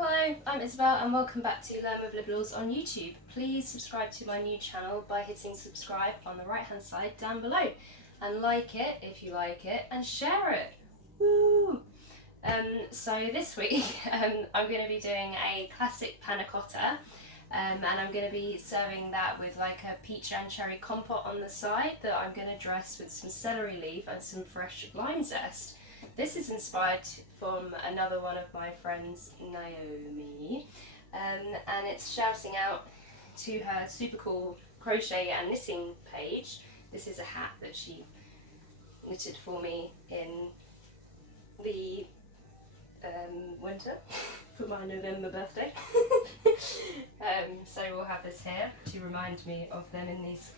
Hello, I'm Isabel and welcome back to Learn with Liberals on YouTube. Please subscribe to my new channel by hitting subscribe on the right hand side down below and like it if you like it and share it. Woo! So this week I'm going to be doing a classic panna cotta and I'm going to be serving that with like a peach and cherry compote on the side that I'm going to dress with some celery leaf and some fresh lime zest. This is inspired from another one of my friends, Naomi, and it's shouting out to her super cool crochet and knitting page. This is a hat that she knitted for me in the winter for my November birthday. So we'll have this here to remind me of them in these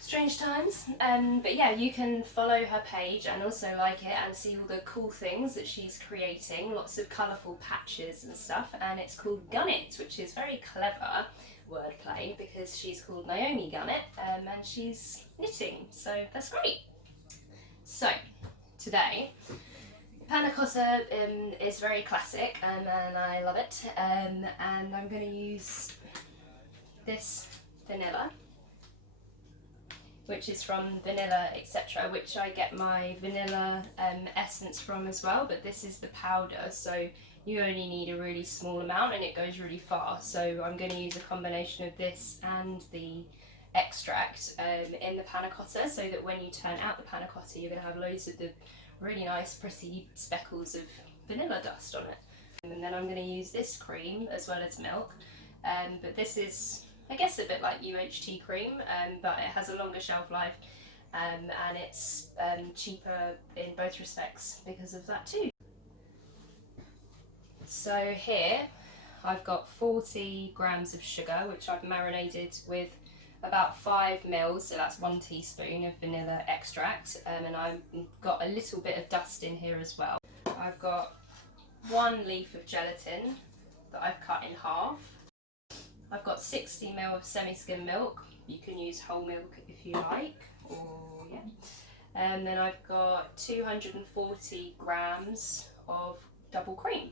strange times, but yeah, you can follow her page and also like it and see all the cool things that she's creating, lots of colourful patches and stuff, and it's called Gunnet, which is very clever wordplay because she's called Naomi Gunnet and she's knitting, so that's great. So today panna cotta is very classic and I love it, and I'm going to use this vanilla, which is from Vanilla Etc., which I get my vanilla essence from as well, but this is the powder, so you only need a really small amount and it goes really far. So I'm going to use a combination of this and the extract in the panna cotta, so that when you turn out the panna cotta you're going to have loads of the really nice pretty speckles of vanilla dust on it. And then I'm going to use this cream as well as milk, but this is, I guess, a bit like UHT cream, but it has a longer shelf life and it's cheaper in both respects because of that too. So here I've got 40 grams of sugar, which I've marinated with about 5 mils, so that's 1 teaspoon of vanilla extract, and I've got a little bit of dust in here as well. I've got 1 leaf of gelatin that I've cut in half. I've got 60 ml of semi-skim milk. You can use whole milk if you like, or yeah. And then I've got 240 grams of double cream.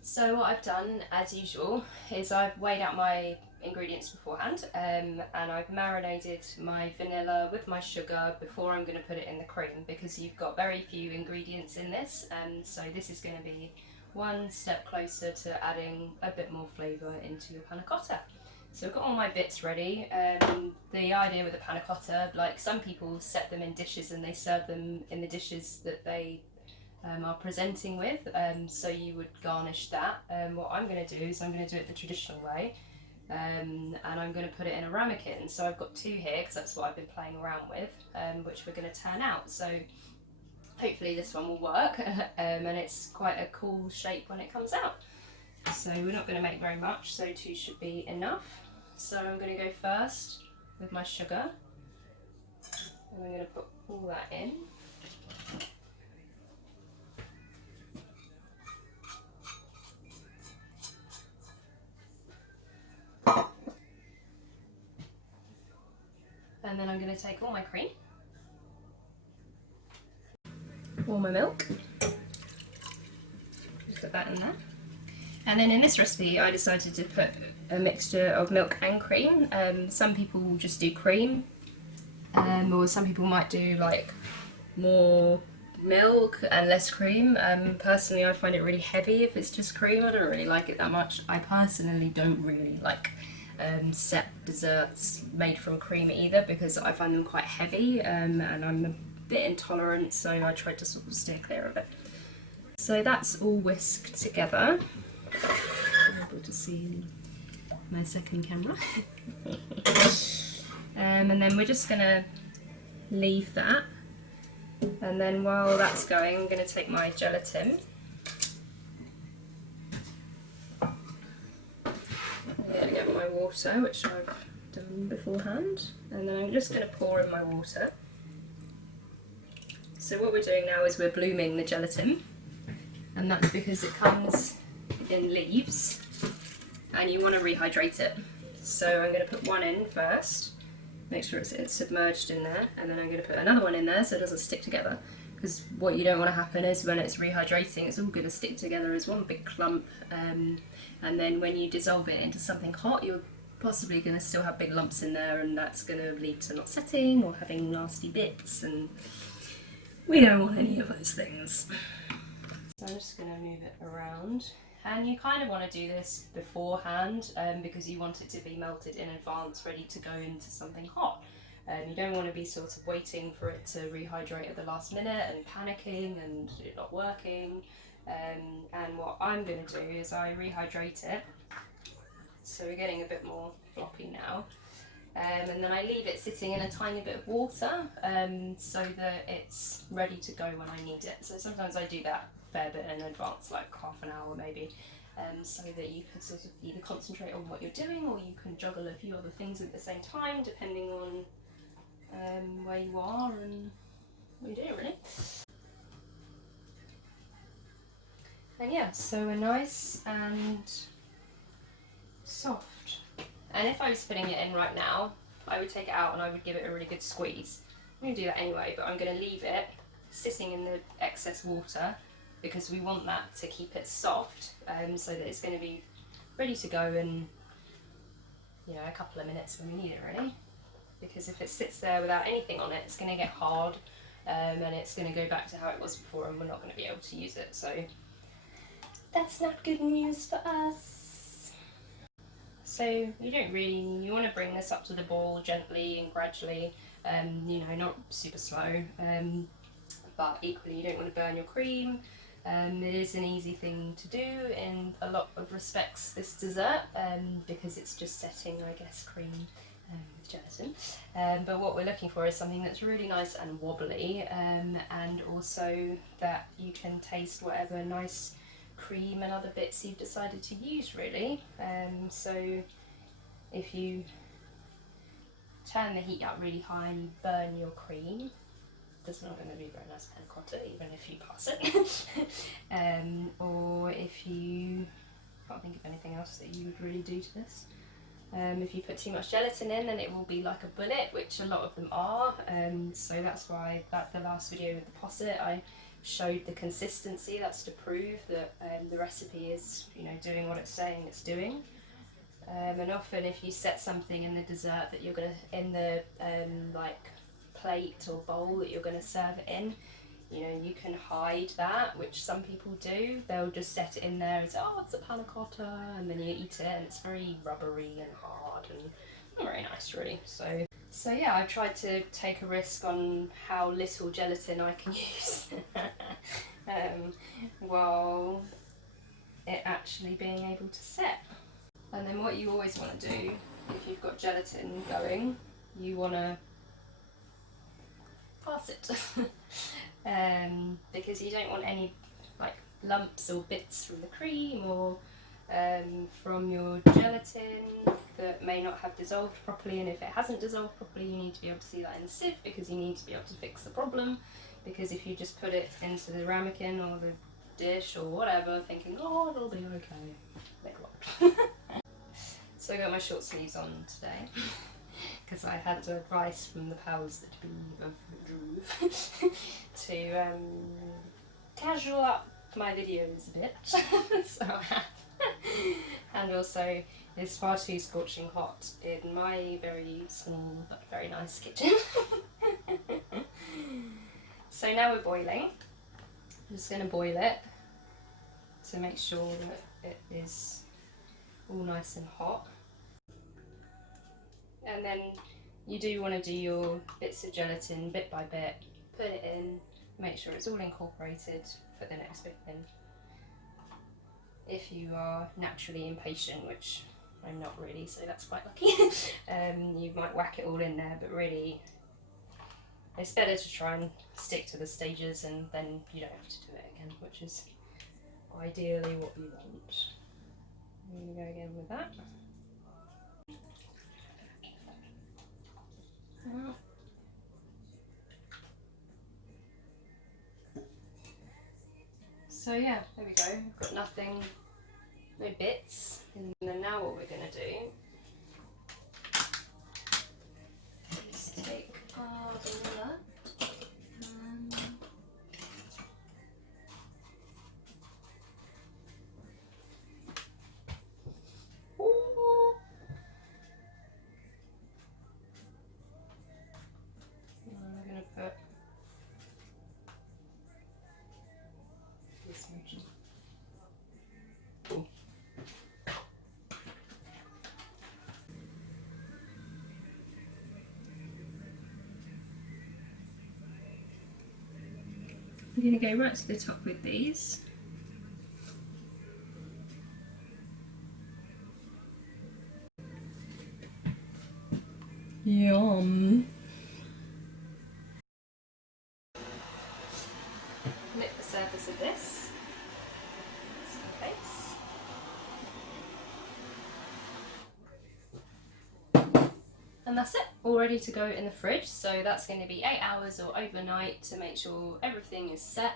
So what I've done, as usual, is I've weighed out my ingredients beforehand, and I've marinated my vanilla with my sugar before I'm going to put it in the cream, because you've got very few ingredients in this, and so this is going to be one step closer to adding a bit more flavour into your panna cotta. So I've got all my bits ready. The idea with the panna cotta, like some people set them in dishes and they serve them in the dishes that they are presenting with, so you would garnish that. What I'm going to do is I'm going to do it the traditional way, and I'm going to put it in a ramekin. So I've got 2 here because that's what I've been playing around with, which we're going to turn out. So hopefully this one will work, and it's quite a cool shape when it comes out. So we're not going to make very much, so 2 should be enough. So I'm going to go first with my sugar, and I'm going to put all that in. And then I'm going to take all my cream, all my milk, just put that in there. And then in this recipe I decided to put a mixture of milk and cream. Some people will just do cream, or some people might do like more milk and less cream. Personally I find it really heavy if it's just cream. I don't really like it that much. I personally don't really like set desserts made from cream either, because I find them quite heavy, and I'm a bit intolerant, so I tried to sort of steer clear of it. So that's all whisked together. I'm able to see my second camera. And then we're just going to leave that, and then while that's going I'm going to take my gelatin. I get my water, which I've done beforehand, and then I'm just going to pour in my water. So what we're doing now is we're blooming the gelatin, and that's because it comes in leaves and you want to rehydrate it. So I'm going to put 1 in first, make sure it's submerged in there, and then I'm going to put another one in there so it doesn't stick together. because what you don't want to happen is when it's rehydrating, it's all going to stick together as one big clump, and then when you dissolve it into something hot, you're possibly going to still have big lumps in there, and that's going to lead to not setting or having nasty bits, and we don't want any of those things. So I'm just going to move it around, and you kind of want to do this beforehand because you want it to be melted in advance, ready to go into something hot. You don't want to be sort of waiting for it to rehydrate at the last minute and panicking and it not working. And what I'm going to do is I rehydrate it, so we're getting a bit more floppy now. And then I leave it sitting in a tiny bit of water so that it's ready to go when I need it. So sometimes I do that a fair bit in advance, like half an hour maybe, so that you can sort of either concentrate on what you're doing or you can juggle a few other things at the same time, depending on where you are and what you're doing, really. And yeah, so we're nice and soft. And if I was putting it in right now, I would take it out and I would give it a really good squeeze. I'm going to do that anyway, but I'm going to leave it sitting in the excess water because we want that to keep it soft, so that it's going to be ready to go in, you know, a couple of minutes when we need it, really. Because if it sits there without anything on it, it's going to get hard, and it's going to go back to how it was before, and we're not going to be able to use it. So that's not good news for us. So you want to bring this up to the boil gently and gradually, you know, not super slow, but equally you don't want to burn your cream. It is an easy thing to do in a lot of respects, this dessert, because it's just setting, I guess, cream with gelatin. But what we're looking for is something that's really nice and wobbly, and also that you can taste whatever nice cream and other bits you've decided to use, really. So if you turn the heat up really high and you burn your cream, it's not going to be very nice pannacotta, even if you pass it. Or if you can't think of anything else that you would really do to this. If you put too much gelatin in, then it will be like a bullet, which a lot of them are. So that's why the last video with the posset, I showed the consistency. That's to prove that the recipe is, you know, doing what it's saying it's doing. And often, if you set something in the dessert that you're gonna in the like plate or bowl that you're gonna serve it in, you know, you can hide that, which some people do. They'll just set it in there and say, oh, it's a panna cotta, and then you eat it and it's very rubbery and hard and not very nice, really. So yeah, I tried to take a risk on how little gelatin I can use while it actually being able to set. And then what you always want to do, if you've got gelatin going, you want to pass it. Because you don't want any like lumps or bits from the cream or from your gelatin that may not have dissolved properly, and if it hasn't dissolved properly you need to be able to see that in the sieve, because you need to be able to fix the problem. Because if you just put it into the ramekin or the dish or whatever thinking, oh, it'll be okay, they won't. So I got my short sleeves on today because I had advice from the powers that be of Druve to casual up my videos a bit. So I have. And also it's far too scorching hot in my very small but very nice kitchen. So now we're boiling. I'm just going to boil it to make sure that it is all nice and hot. And then you do want to do your bits of gelatin bit by bit, put it in, make sure it's all incorporated, put the next bit in. If you are naturally impatient, which I'm not really, so that's quite lucky, you might whack it all in there, but really it's better to try and stick to the stages and then you don't have to do it again, which is ideally what we want. I'm going to go again with that. So yeah, there we go. I've got nothing, no bits. And then now what we're going to do is take our vanilla and We're going to go right to the top with these. Yum. Lick the surface of this. Face. And that's it, all ready to go in the fridge. So that's going to be 8 hours or overnight to make sure everything is set,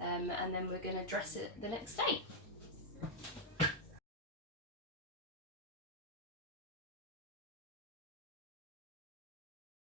and then we're going to dress it the next day.